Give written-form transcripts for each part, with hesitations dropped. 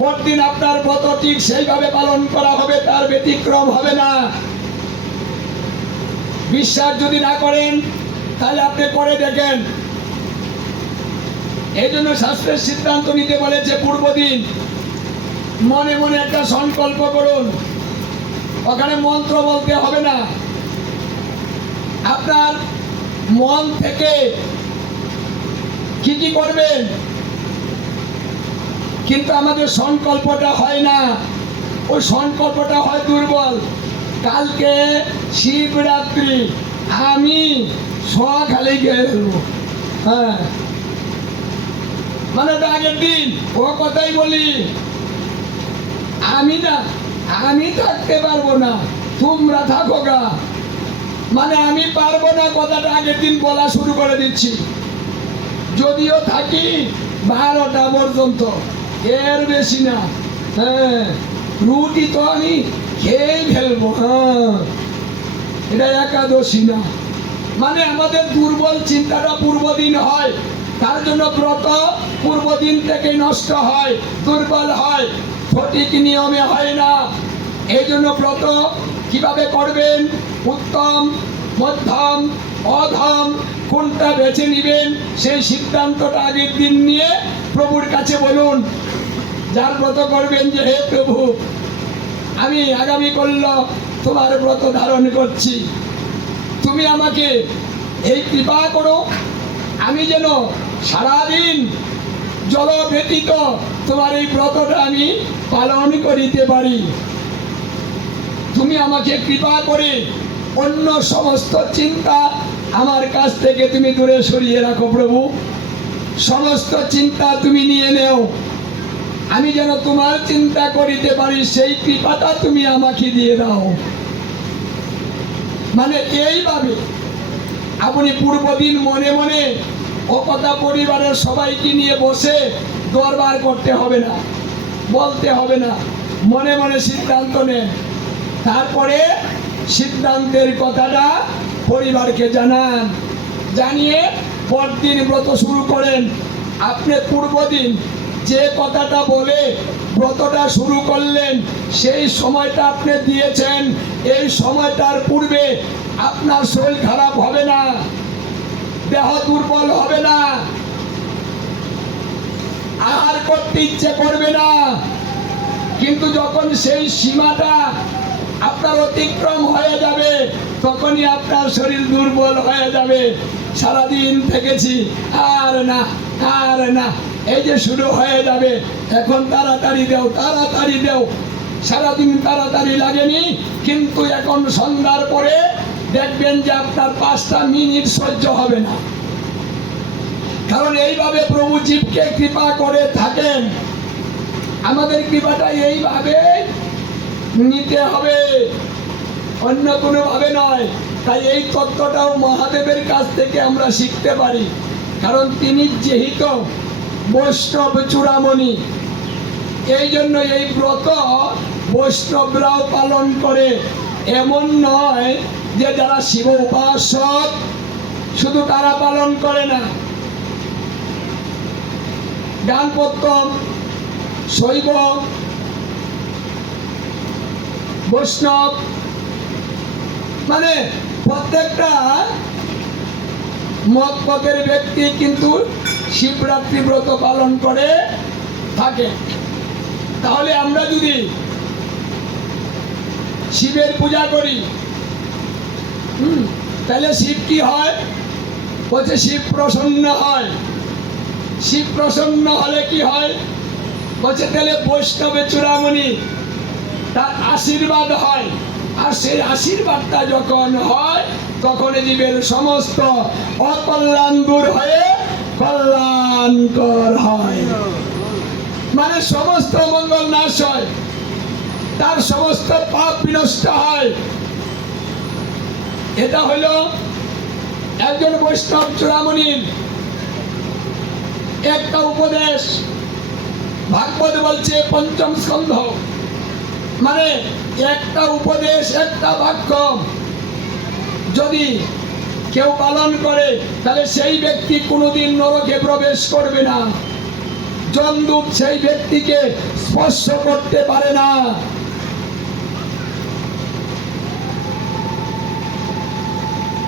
পরদিন আপনার ব্রত ঠিক সেইভাবে পালন করা হবে, তার ব্যতিক্রম হবে না। বিশ্বাস যদি না করেন তাহলে আপনি করে দেখেন। এই জন্য শাস্ত্রের সিদ্ধান্ত নিতে বলেছে পূর্বদিন মনে মনে একটা সংকল্প করুন। ওখানে মন্ত্র বলতে হবে না, আপনার মন থেকে কি কি করবেন। কিন্তু আমাদের সংকল্পটা হয় না, ওই সংকল্পটা হয় দুর্বল। কালকে শিবরাত্রি, আমি সকালে গিয়ে ফেলবো, হ্যাঁ, মানে আগের দিন ও কথাই বলি, আমি থাকতে পারবো না, তোমরা থাকো গা। মানে আমি পারবো না কথাটা আগের দিন বলা শুরু করে দিচ্ছি। যদিও থাকি 12টা পর্যন্ত, এর বেশি না। হ্যাঁ, রুটি তো আমি খেয়ে ফেলবো, হ্যাঁ, এটা একাদশী না। মানে আমাদের দুর্বল চিন্তাটা পূর্বদিন হয়, তার জন্য ব্রত পূর্বদিন থেকে নষ্ট হয়, দুর্বল হয়, সঠিক নিয়মে হয় না। এই জন্য ব্রত কিভাবে করবেন, উত্তম, মধ্যম, অধম কোনটা বেছে নিবেন, সেই সিদ্ধান্তটা আগের দিন নিয়ে প্রভুর কাছে বলুন। যার ব্রত করবেন যে হে প্রভু, আমি আগামী করল তোমার ব্রত ধারণ করছি, তুমি আমাকে এই কৃপা করো, আমি যেন সারাদিন জল ব্যতীত তোমার এই ব্রতটা আমি পালন করিতে পারি। তুমি আমাকে কৃপা করে অন্য সমস্ত চিন্তা আমার কাছ থেকে তুমি দূরে সরিয়ে রাখো প্রভু। সমস্ত চিন্তা তুমি নিয়ে নেও, আমি যেন তোমার চিন্তা করিতে পারি, সেই কৃপাটা তুমি আমাকে দিয়ে দাও। মানে এইভাবে আপনি পূর্বদিন মনে মনে ও কথা পরিবারের সবাইকে নিয়ে বসে দরবার করতে হবে না, বলতে হবে না, মনে মনে সিদ্ধান্ত নেন। তারপরে সিদ্ধান্তের কথাটা পরিবারকে জানান, জানিয়ে পরদিন ব্রত শুরু করেন। আপনি পূর্বদিন যে কথাটা বলে ব্রতটা শুরু করলেন, সেই সময়টা আপনি দিয়েছেন, এই সময়টার পূর্বে আপনার শরীর খারাপ হবে না, দেহ দুর্বল হবে না, আহার করতে ইচ্ছে করবে না। কিন্তু যখন সেই সীমাটা আপনার অতিক্রম হয়ে যাবে, তখনই আপনার শরীর দুর্বল হয়ে যাবে। সারাদিন থেকেছি, আর না, আর না, এই যে শুরু হয়ে যাবে, এখন তাড়াতাড়ি দেও, তাড়াতাড়ি দেও। সারাদিন তাড়াতাড়ি লাগেনি, কিন্তু এখন সন্ধ্যার পরে দেখবেন যে আপনার 5টা মিনিট সহ্য হবে না। কারণ এইভাবে প্রভু জীবকে কৃপা করে থাকেন। আমাদের কৃপাটা এইভাবে নিতে হবে, অন্য কোনো ভাবে নয়। তাই এই তত্ত্বটাও মহাদেবের কাছ থেকে আমরা শিখতে পারি। কারণ তিনি যেহেতু বৈষ্ণব চূড়ামণি, এই জন্য এই ব্রত বৈষ্ণবরাও পালন করে। এমন নয় যে যারা শিব উপাসক শুধু তারা পালন করে না। গানপত্যম, শৈব, বৈষ্ণব, মানে প্রত্যেকটা মত পথের ব্যক্তি কিন্তু শিবরাত্রি ব্রত পালন করে থাকে। তাহলে আমরা যদি শিবের পূজা করি, তাহলে শিব কি হয়? বলছে শিব প্রসন্ন হয়। শিব প্রসন্ন হলে কি হয়? বলছে তাহলে বৈষ্ণবের চূড়ামণি তার আশীর্বাদ হয়। আর সেই আশীর্বাদটা যখন হয়, তখন জীবের সমস্ত অকল্যাণ দূর হয়ে কল্যাণকর হয়। মানে সমস্ত মঙ্গল নাশ হয়, তার সমস্ত পাপ বিনষ্ট হয়। এটা হলো একজন বৈষ্ণব চূড়ামণির একটা উপদেশ। ভাগবত বলছে 5ম স্কন্ধ, মানে একটা উপদেশ, একটা বাক্য যদি কেউ পালন করে, তাহলে সেই ব্যক্তি কোনোদিন নরকে প্রবেশ করবে না। জমদূত সেই ব্যক্তিকে স্পর্শ করতে পারে না।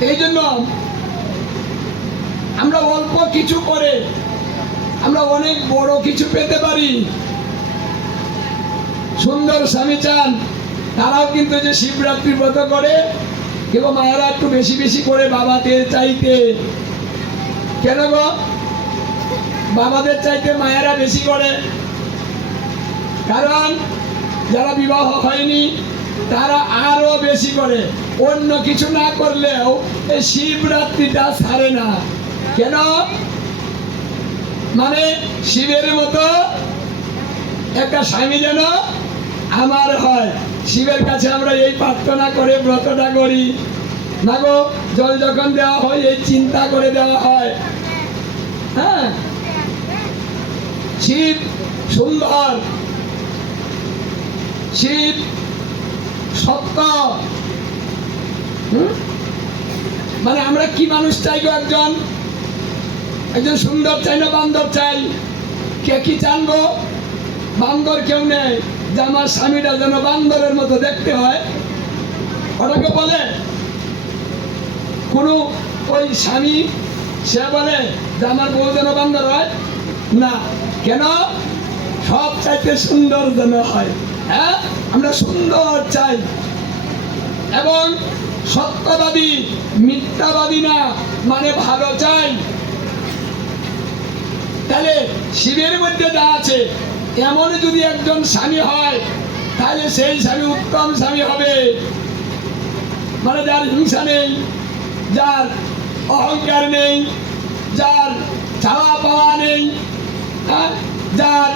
এই জন্য আমরা অল্প কিছু করে আমরা অনেক বড় কিছু পেতে পারি। সুন্দর স্বামী চান, তারাও কিন্তু যে শিবরাত্রি ব্রত করে, কেউ মায়েরা একটু বেশি বেশি করে বাবাদের চাইতে। কেন গো? বাবাদের চাইতে মায়েরা বেশি করে, কারণ যারা বিবাহ হয়নি তারা আরো বেশি করে। অন্য কিছু না করলেও এই শিবরাত্রিটা ছাড়ে না। কেন? মানে শিবের মতো একটা স্বামী যেন আমার হয়। শিবের কাছে আমরা এই প্রার্থনা করে ব্রতটা করি না গো। জল যখন দেওয়া হয় এই চিন্তা করে দেওয়া হয়। হ্যাঁ, শিব সুন্দর, শিব সত্য। মানে আমরা কি মানুষ চাই গো? একজন সুন্দর চাই না বান্দর চাই? কে কি চান গো? বান্দর কেউ নেই, যে আমার স্বামীটা যেন বান্দরের মতো দেখতে হয়, ওটাকে বলে কোনো ওই স্বামী সে বলে যে আমার বউ যেন বান্দর হয় না। কেন? সব চাইতে সুন্দর যেন হয়। হ্যাঁ, আমরা সুন্দর চাই এবং সত্যবাদী, মিথ্যাবাদী না, মানে ভালো চাই। তাহলে শিবের মধ্যে যা আছে এমন যদি একজন স্বামী হয়, তাহলে সেই স্বামী উত্তম স্বামী হবে। মানে যার হিংসা নেই, যার অহংকার নেই, যার চাওয়া পাওয়া নেই, যার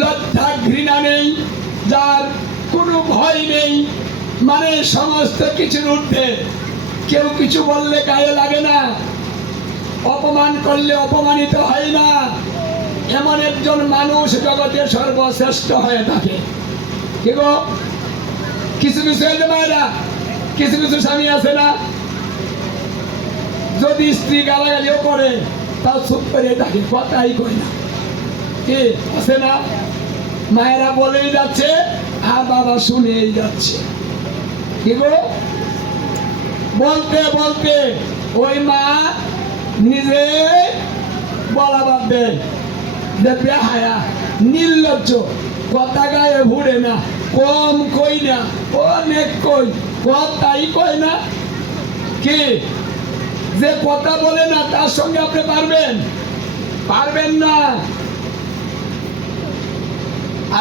লজ্জা ঘৃণা নেই, যার কোনো ভয় নেই, মানে সমস্ত কিছুর ঊর্ধ্বে। কেউ কিছু বললে গায়ে লাগে না, অপমান করলে অপমানিত হয় না। এমন একজন মানুষ জগতে সর্বশ্রেষ্ঠ হয়ে থাকে। কি গো? কিছু কিছু এই যে মায়েরা, কিছু কিছু স্বামী আছে না, যদি স্ত্রী গালাগালিও করে তাও চুপ করে থাকে, কথাই কয় না। কি আছে না? মায়েরা বলেই যাচ্ছে আর বাবা শুনেই যাচ্ছে। কি গো? বলতে বলতে ওই মা নিজে বলা বাদ দেয়, দেখবে হায়া নির্লজ্জ, কথা গায়ে ভুড়ে না, কম কই না, অনেক কই, কথাই কয় না। কি যে কথা বলে না তার সঙ্গে আপনি পারবেন না।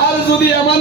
আর যদি এমন